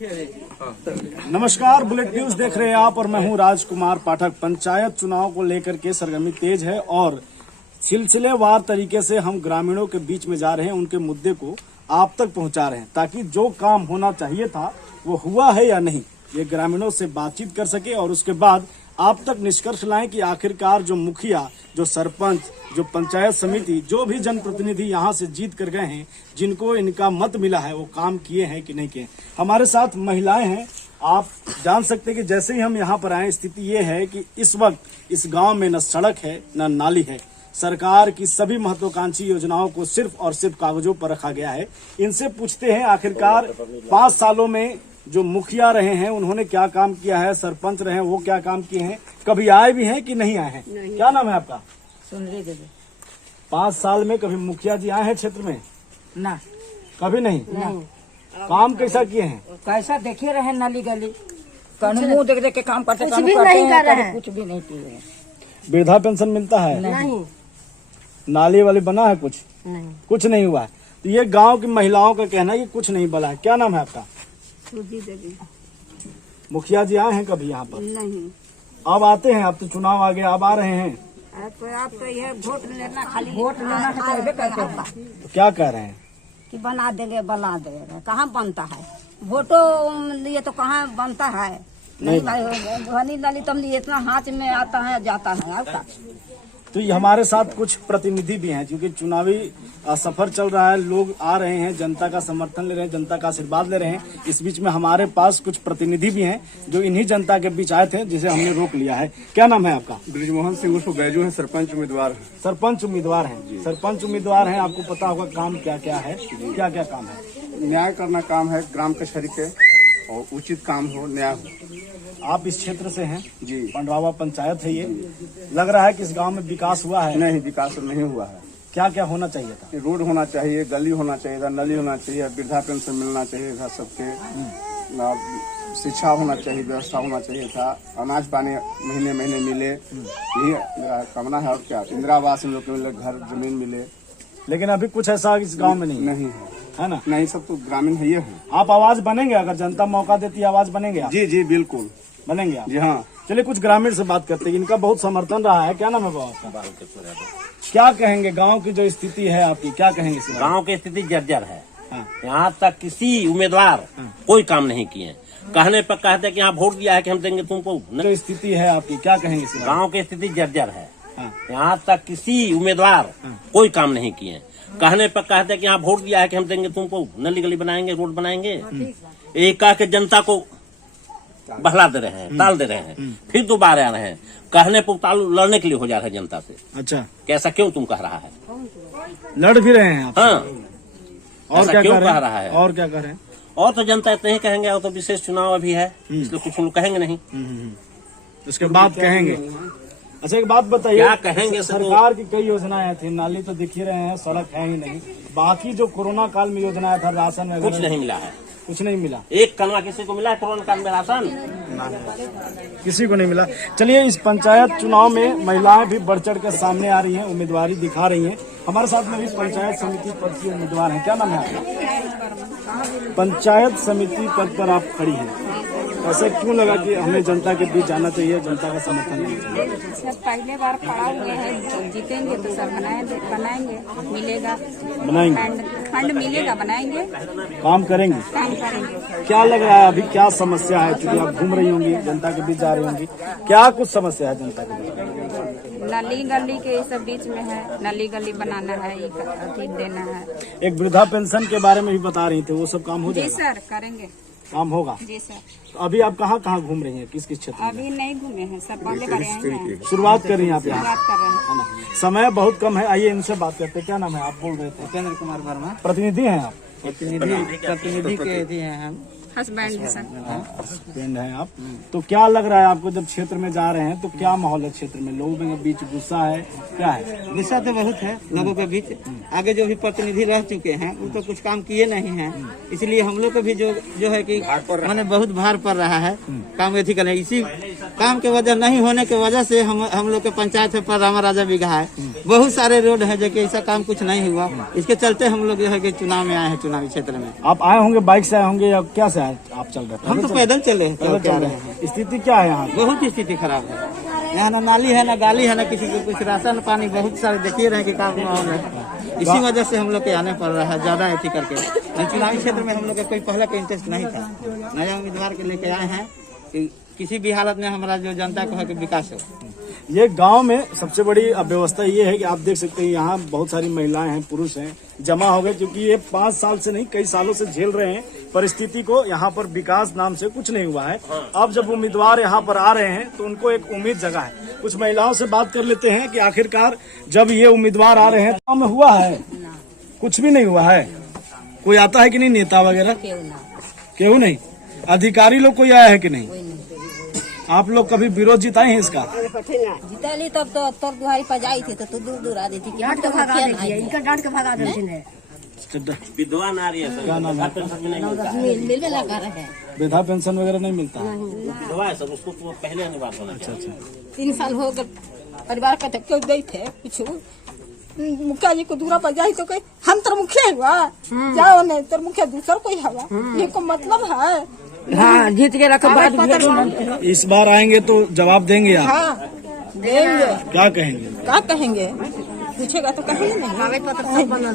नमस्कार, bullet news देख रहे हैं आप और मैं हूं राजकुमार पाठक। पंचायत चुनाव को लेकर के सरगर्मी तेज है और सिलसिलेवार तरीके से हम ग्रामीणों के बीच में जा रहे हैं, उनके मुद्दे को आप तक पहुंचा रहे हैं ताकि जो काम होना चाहिए था वो हुआ है या नहीं, ये ग्रामीणों से बातचीत कर सके और उसके बाद आप तक निष्कर्ष लाएं कि आखिरकार जो मुखिया, जो सरपंच, जो पंचायत समिति, जो भी जनप्रतिनिधि यहाँ से जीत कर गए हैं, जिनको इनका मत मिला है, वो काम किए हैं कि नहीं किए। हमारे साथ महिलाएं हैं। आप जान सकते हैं कि जैसे ही हम यहाँ पर आए, स्थिति ये है कि इस वक्त इस गांव में न सड़क है न नाली है। सरकार की सभी महत्वाकांक्षी योजनाओं को सिर्फ और सिर्फ कागजों पर रखा गया है। इनसे पूछते हैं आखिरकार 5 सालों में जो मुखिया रहे हैं उन्होंने क्या काम किया है, सरपंच रहे हैं वो क्या काम किए हैं, कभी आए भी हैं कि नहीं आए हैं। क्या नाम है आपका? सुनरी देवी। 5 साल में कभी मुखिया जी आए हैं क्षेत्र में? ना, कभी नहीं। काम कैसा किए हैं? कैसा देखे रहे नली गली, मुंह देख देख के काम करते कुछ भी नहीं कर रहे हैं। कुछ भी नहीं किए हैं। वृद्धा पेंशन मिलता है? नहीं, नाली वाली बना है? कुछ नहीं। कुछ नहीं हुआ है। तो ये गांव की महिलाओं का कहना है कि कुछ नहीं बना है। क्या नाम है आपका? सूजी देवी। मुखिया जी आए हैं कभी यहाँ पर? नहीं। अब आते हैं, अब तो चुनाव आ गया, अब आ रहे हैं आप तो यह वोट लेना, खाली वोट लेना है तो ऐसे करते हैं। तो क्या कह रहे हैं कि बना देंगे, बना देंगे। कहाँ बनता है वोटो लिए तो कहाँ बनता है? नहीं भाई, घनी नली तुम इतना हाथ में आता है जाता है आपका। तो ये हमारे साथ कुछ प्रतिनिधि भी हैं, क्योंकि चुनावी सफर चल रहा है, लोग आ रहे हैं, जनता का समर्थन ले रहे हैं, जनता का आशीर्वाद ले रहे हैं। इस बीच में हमारे पास कुछ प्रतिनिधि भी हैं जो इन्हीं जनता के बीच आए थे, जिसे हमने रोक लिया है। क्या नाम है आपका? ब्रिजमोहन सिंह उर्फ बैजू है, सरपंच उम्मीदवार है। सरपंच उम्मीदवार हैं। सरपंच उम्मीदवार हैं, आपको पता होगा काम क्या क्या है, क्या क्या काम है? न्याय करना काम है, ग्राम कचहरी के, और उचित काम हो, न्याय हो। आप इस क्षेत्र से हैं जी। पंडवावा पंचायत है ये। लग रहा है कि इस गांव में विकास हुआ है? नहीं, विकास नहीं हुआ है। क्या क्या होना चाहिए था? रोड होना चाहिए, गली होना चाहिए था, नली होना चाहिए, वृद्धा पेंशन मिलना चाहिए था सबके, शिक्षा होना चाहिए, व्यवस्था होना चाहिए था, अनाज पानी महीने महीने मिले, यही मेरा कामना है। और क्या, इंदिरा आवास हम लोग को मिले, घर जमीन मिले। लेकिन अभी कुछ ऐसा इस गांव में नहीं है ना? नहीं, सब तो ग्रामीण है ये है। आप आवाज बनेंगे, अगर जनता मौका देती है आवाज बनेंगे आप? जी जी बिल्कुल बनेंगे आप? जी हाँ। चलिए कुछ ग्रामीण से बात करते हैं, इनका बहुत समर्थन रहा है। क्या नाम है बाबा आपका? क्या कहेंगे गांव की जो स्थिति है आपकी, क्या कहेंगे? गांव की स्थिति जर्जर है। हाँ। यहाँ तक किसी उम्मीदवार कोई काम नहीं किए। कहने पर कहते कि यहाँ वोट दिया है कि हम देंगे तुमको। जो स्थिति है आपकी, क्या कहेंगे? गांव की स्थिति जर्जर है। हाँ। यहाँ तक किसी उम्मीदवार कोई काम नहीं किए। कहने पर कहते कि यहाँ वोट दिया है कि हम देंगे तुमको, नली गली बनाएंगे, रोड बनाएंगे। एक कह के जनता को बहला दे रहे हैं, टाल दे रहे हैं, फिर दोबारा आ रहे हैं। कहने पर उताल लड़ने के लिए हो जा रहे हैं जनता से। अच्छा, कैसा क्यों तुम कह रहा है? लड़ भी रहे हैं आप? हाँ। और क्या क्यों कह कह रहा है? और क्या कह रहे हैं? और तो जनता इतने ही कहेंगे, और तो विशेष चुनाव अभी है, इसलिए कुछ लोग कहेंगे नहीं। उसके बाद कहेंगे। अच्छा, एक बात बताइए, क्या कहेंगे? सरकार की कई योजनाएं थी, नाली तो दिख ही रहे हैं, सड़क है ही नहीं। बाकी जो कोरोना काल में योजनाएं था, राशन वगैरह, कुछ नहीं मिला है। कुछ नहीं मिला। एक कनवा किसी को मिला है कोरोना काल में राशन? किसी को नहीं मिला। चलिए, इस पंचायत चुनाव में महिलाएं भी बढ़ चढ़ कर सामने आ रही हैं, उम्मीदवारी दिखा रही हैं। हमारे साथ में भी पंचायत समिति पद की उम्मीदवार हैं। क्या नाम है आपका? पंचायत समिति पद पर आप खड़ी हैं, ऐसा क्यों लगा कि हमें जनता के बीच जाना चाहिए, जनता का समर्थन लेना चाहिए? सर पहले बार पड़ा हुए हैं, जीतेंगे तो सर बनाएंगे, मिलेगा, बनाएंगे, फंड मिलेगा, बनाएंगे, काम करेंगे। काम करेंगे। क्या लग रहा है अभी, क्या समस्या है? क्योंकि आप घूम रही होंगी, जनता के बीच जा रही होंगी, क्या कुछ समस्या है जनता के बीच? नली गली के सब बीच में है, नली गली बनाना है, अधिक देना है। एक वृद्धा पेंशन के बारे में भी बता रही थे, वो सब काम हो जी जाएगा? सर, करेंगे। काम होगा? जी सर। तो अभी आप कहाँ कहाँ घूम रही हैं, किस किस क्षेत्र में? अभी नहीं घूमे हैं सर, पहले बार आए हैं, शुरुआत कर रही हैं आप यहाँ, बात कर रहे हैं। है ना? समय बहुत कम है, आइए इनसे बात करते हैं। क्या नाम है? आप बोल रहे थे? उपेंद्र कुमार वर्मा। प्रतिनिधि हैं आप? प्रतिनिधि के भी हैं हम। Husband sir. हस्बैंड हैं आप। तो क्या लग रहा है आपको, जब क्षेत्र में जा रहे हैं तो क्या माहौल है क्षेत्र में? लोगों के बीच गुस्सा है, क्या है? गुस्सा तो बहुत है लोगों के बीच। आगे जो भी प्रतिनिधि रह चुके हैं वो तो कुछ काम किए नहीं हैं, इसलिए हम लोग को भी जो है कि माने बहुत भार पड़ रहा है काम। एथिकल है, इसी काम के वजह नहीं होने के वजह से हम लोग के पंचायत है पर रामा राजा बिगहा है, बहुत सारे रोड है जो कि ऐसा काम कुछ नहीं हुआ। इसके चलते हम लोग जो है कि चुनाव में आए हैं, चुनावी क्षेत्र में। आप आए होंगे, बाइक से आए होंगे या क्या से आए आप चल रहे थे? हम तो पैदल चले पैदल चल रहे हैं। स्थिति क्या है यहाँ? बहुत स्थिति खराब है यहाँ, ना नाली है, ना गाली है, ना किसी को कुछ राशन पानी, बहुत सारे देखिए रहे कि काम माहौल है। इसी वजह से हम लोग के आने पड़ रहा है ज्यादा ऐसी करके। चुनावी क्षेत्र में हम लोग का कोई पहले का इंटरेस्ट नहीं था, नया उम्मीदवार के लेके आए हैं कि किसी भी हालत में हमारा जो जनता को है कि विकास हो। ये गांव में सबसे बड़ी व्यवस्था ये है कि आप देख सकते हैं यहाँ बहुत सारी महिलाएं हैं, पुरुष हैं, जमा हो गए, क्योंकि ये 5 साल से नहीं कई सालों से झेल रहे हैं परिस्थिति को। यहाँ पर विकास नाम से कुछ नहीं हुआ है। अब जब उम्मीदवार यहाँ पर आ रहे हैं तो उनको एक उम्मीद जगा है। कुछ महिलाओं से बात कर लेते हैं कि आखिरकार जब ये उम्मीदवार आ रहे हैं गाँव में हुआ है, कुछ भी नहीं हुआ है। कोई आता है कि नहीं, नेता वगैरह क्यों नहीं? अधिकारी लोग कोई आया है कि नहीं? आप लोग कभी विरोध जिताए हैं इसका? जितली तब तो तोर दुहारी पर जाई थे तो दूर दूर आ देती, डांट के भगा देती है, इनका डांट के भगा देती है। विधवा नारी है सर, क्या नाम है? मिलवे लगा रहे हैं, वृद्धा पेंशन वगैरह नहीं मिलता है? विधवा है सर, उसको तो पहले अनिवार्य होना चाहिए। अच्छा 3 साल हो गए परिवार का तो क्यों गई थे कुछ मुखिया जी को दूरा पर जाई तो कहीं हम तो मुखिया हुआ जाओ नहीं तो मुखिया दूसरा कोई हवा, ये को मतलब है। हाँ जीत के रखो बाद इस बार आएंगे तो जवाब देंगे आप? हाँ देंगे, क्या कहेंगे? क्या कहेंगे, पूछेगा तो कहेंगे नहीं, कागज पत्र सब बना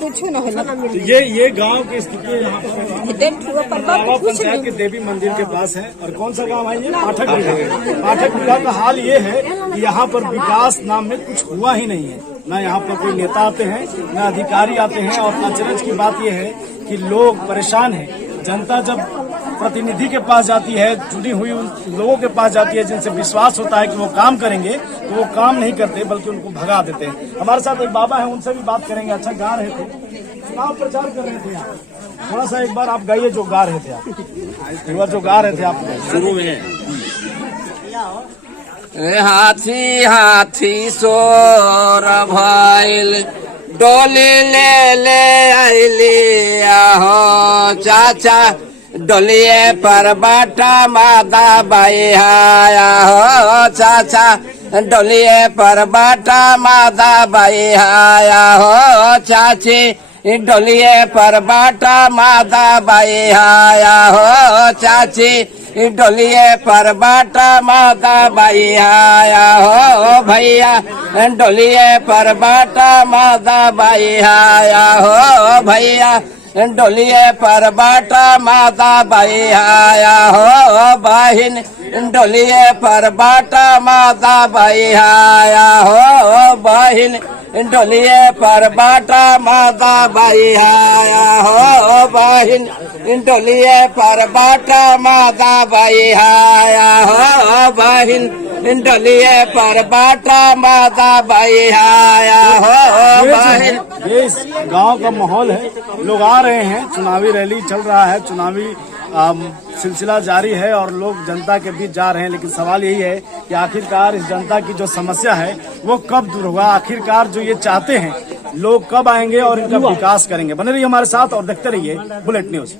कुछ न होला। तो ये गांव की स्थिति है यहाँ पर। रावा पंचायत के देवी मंदिर के पास है। और कौन सा गांव है ये? पाठक बिगहा। पाठक बिगहा का हाल ये है कि यहाँ पर विकास नाम में कुछ हुआ ही नहीं है। न यहाँ पर कोई नेता आते हैं, न अधिकारी आते हैं। और अचरज की बात ये है कि लोग परेशान हैं। जनता जब प्रतिनिधि के पास जाती है, जुड़ी हुई उन लोगों के पास जाती है जिनसे विश्वास होता है कि वो काम करेंगे, तो वो काम नहीं करते बल्कि उनको भगा देते हैं। हमारे साथ एक बाबा है, उनसे भी बात करेंगे। अच्छा गा रहे थे, चुनाव प्रचार कर रहे थे यहाँ, थोड़ा सा एक बार आप गाइए जो गा रहे थे आप, एक बार जो गा रहे थे आप शुरू में। हाथी हाथी सोर भइल डोली ले आइली आहो चाचा, डोलिए पर बाटा मादा बाई आया हो चाचा, डोलिए पर बाटा मादा बाई आया हो चाची, डोलिए पर बाटा मादा बाई आया हो चाची, डोलिए पर बाटा माता बाई आया हो भैया, डोलिए पर बाटा माता बाई आया हो भैया, डोलिए पर बाटा माता बाई आया हो बहिन, डोलिए पर बाटा माता बाई आया हो बहिन, डोलिए पर बाटा माता बाई आया हो बहिन, डोलिए पर बाटा माता बाई आया हो बहिन, डोलिए पर बाटा माता बाई आया हो बहिन। ये इस गांव का माहौल है। लोग आ रहे हैं, चुनावी रैली चल रहा है, चुनावी सिलसिला जारी है और लोग जनता के बीच जा रहे हैं। लेकिन सवाल यही है कि आखिरकार इस जनता की जो समस्या है वो कब दूर होगा? आखिरकार जो ये चाहते हैं लोग कब आएंगे और इनका विकास करेंगे? बने रहिए हमारे साथ और देखते रहिए बुलेट न्यूज।